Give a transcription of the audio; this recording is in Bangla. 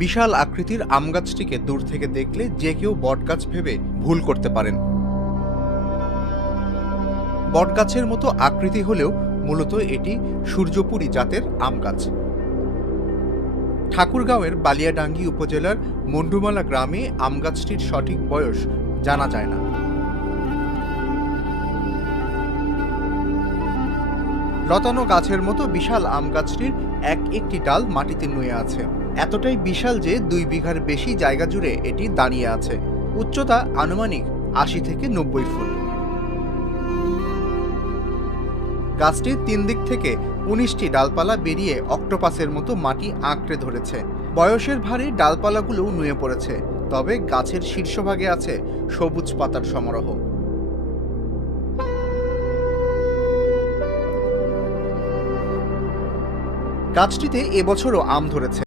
বিশাল আকৃতির আম গাছটিকে দূর থেকে দেখলে যে কেউ বটগাছ ভেবে ভুল করতে পারেন। বটগাছের মতো আকৃতি হলেও মূলত এটি সূর্যপুরী জাতের আম গাছ। ঠাকুরগাঁওয়ের বালিয়াডাঙ্গি উপজেলার মন্ডুমালা গ্রামে আম গাছটির সঠিক বয়স জানা যায় না। লতানো গাছের মতো বিশাল আম গাছটির একটি ডাল মাটিতে নুয়ে আছে। এতটাই বিশাল যে 2 বিঘার বেশি জায়গা জুড়ে এটি দাঁড়িয়ে আছে। উচ্চতা আনুমানিক 80 থেকে 90 ফুট। গাছটির 3 দিক থেকে 19টি ডালপালা বেরিয়ে অক্টোপাসের মতো মাটি আঁকড়ে ধরেছে। বয়সের ভারে ডালপালাগুলোও নুয়ে পড়েছে, তবে গাছের শীর্ষভাগে আছে সবুজ পাতার সমারোহ। গাছটিতে এবছরও আম ধরেছে।